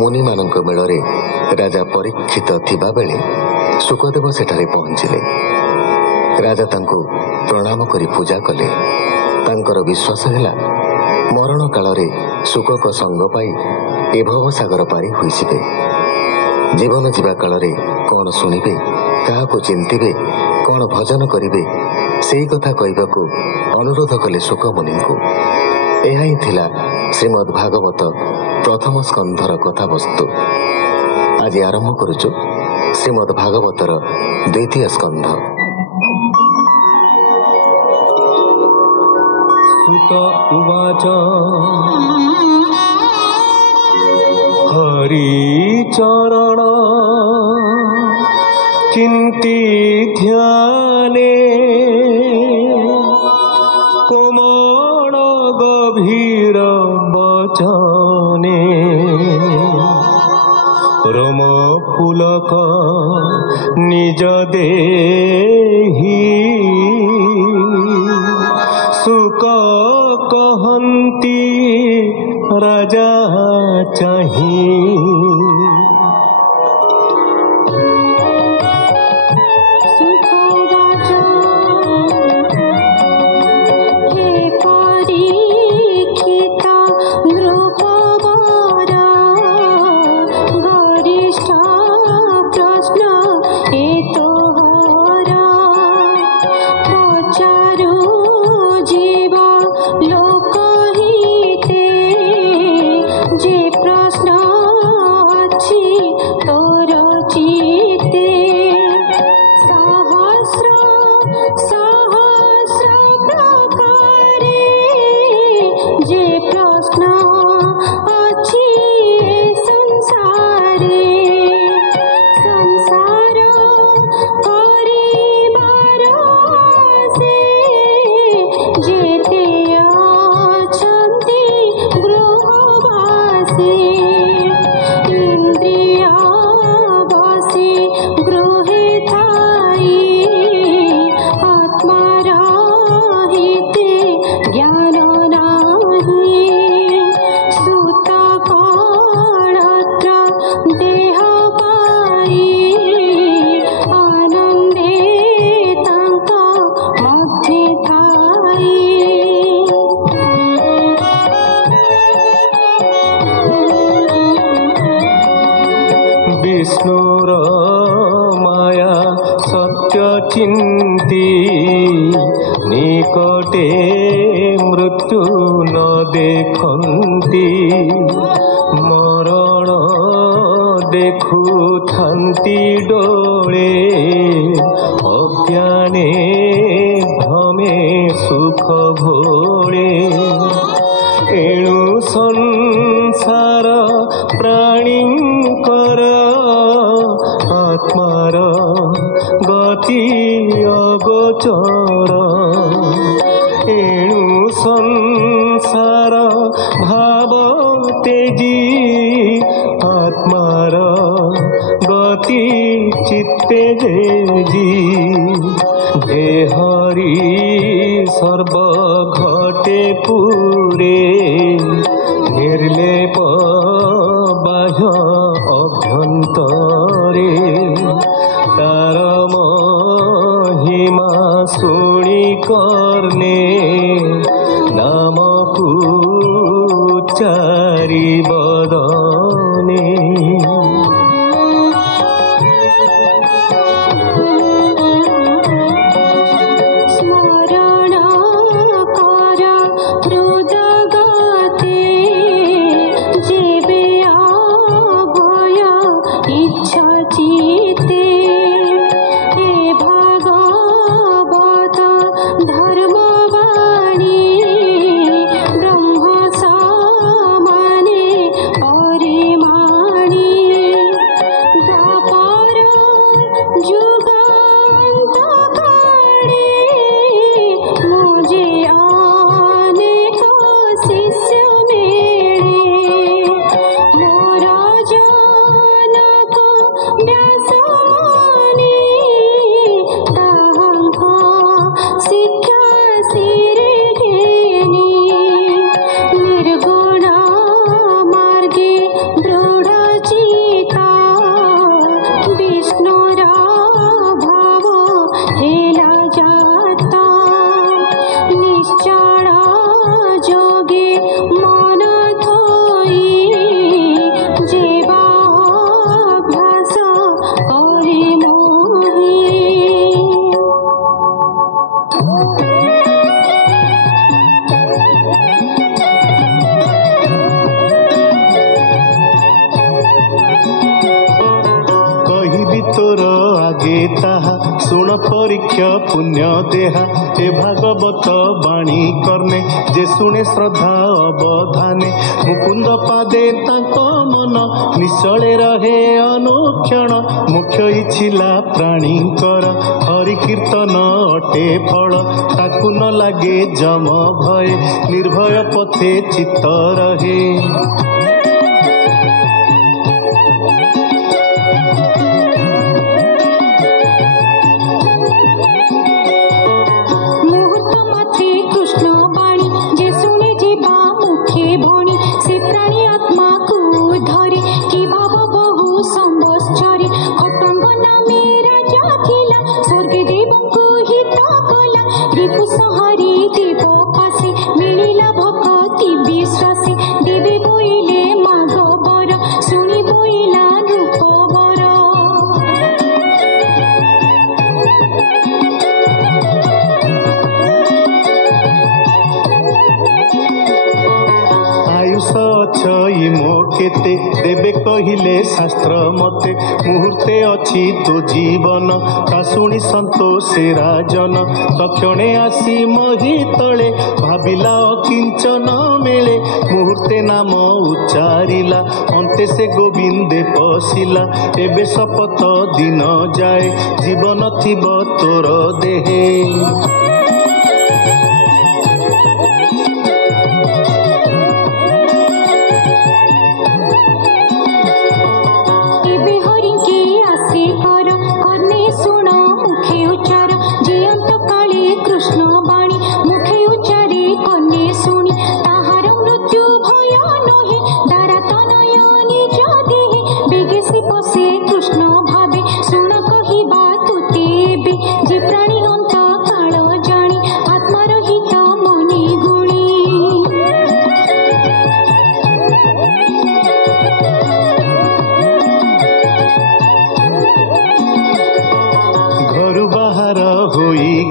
मुनि मानक मेल राजा परीक्षित थिबा बेले सुखदेव सेठारे पहुंचिले। राजा तांको प्रणाम करी पूजा कले। तांकर विश्वास हैला मरण काल सुखक संग पाई ए भवसागर पारी होइसिबे। जीवन जीवा काल कौन शुणिबे, काहाको चिंतिबे, कौन भजन करिबे, सेई कथा कहबाकू अनुरोध कले सुख मुनि को। यह ही थिला श्रीमद् भागवत प्रथम स्कंधर कथा वस्तु। आज आरंभ करुचु श्रीमद् भागवतर द्वितीय स्कंध। सुत उवाच हरिचरण चिंती ध्याने कोमल गभीर बचने रम पुलक निज देहि सुख कहंती राजा चाही। विष्णुर माया सत्य चिंती निकटे मृत्यु न देखंती मरण देखु थांती डोळे अज्ञाने भ्रमे सुख भोळे एणु संसार प्राणी आत्मार गति अगोचर एणु संसार भाव तेजी आत्मार गति चित्ते जेजी देहरी सर्व घटे पूरे निर्लेप बाह्य अभ्यंतरे तार महिमा शुणी करने नामकु चारि बदने धर्म ଶୁଣ ପରୀକ୍ଷା ପୁଣ୍ୟ ଦେହା ଏ ଭାଗବତ ବାଣୀ କର୍ଣ୍ଣେ ଯେ ଶୁଣେ ଶ୍ରଦ୍ଧା ଅବଧାନେ ମୁକୁନ୍ଦ ପାଦେ ତାଙ୍କ ମନ ନିଶ୍ଚଳେ ରହେ ଅନୁକ୍ଷଣ ମୁଖ୍ୟ ଇଚ୍ଛିଲା ପ୍ରାଣୀଙ୍କର ହରି କୀର୍ତ୍ତନ ଅଟେ ଫଳ ତାକୁ ନ ଲାଗେ ଯମ ଭୟ ନିର୍ଭୟ ପଥେ ଚିତ୍ତ ରହେ। ମୋ କେତେ ଦେବେ କହିଲେ ଶାସ୍ତ୍ର ମତେ ମୁହୂର୍ତ୍ତେ ଅଛି ତୋ ଜୀବନ ତା ଶୁଣି ସନ୍ତୋଷେ ରାଜନ ତକ୍ଷଣେ ଆସି ମହି ତଳେ ଭାବିଲା ଅକିଞ୍ଚନ ମିଳେ ମୁହୂର୍ତ୍ତେ ନାମ ଉଚ୍ଚାରିଲା ଅନ୍ତେ ସେ ଗୋବିନ୍ଦେ ପଶିଲା ଏବେ ଶପଥ ଦିନ ଯାଏ ଜୀବନ ଥିବ ତୋର ଦେହେ।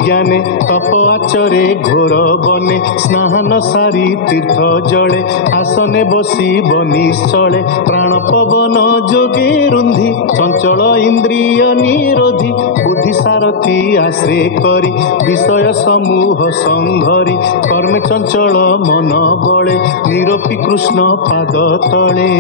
জ্ঞানে তপ আচরে ঘোর বনে স্নান সারি তীর্থ জলে আসনে বসিব নিশ্চলে প্রাণ পবন যোগে রুন্ধি চঞ্চল ইন্দ্রিয় নিরোধী বুদ্ধি সারথি আশ্রে করি বিষয় সমূহ সংঘরি কর্মে চঞ্চল মন বলে নিরপি কৃষ্ণ পাদ তলে।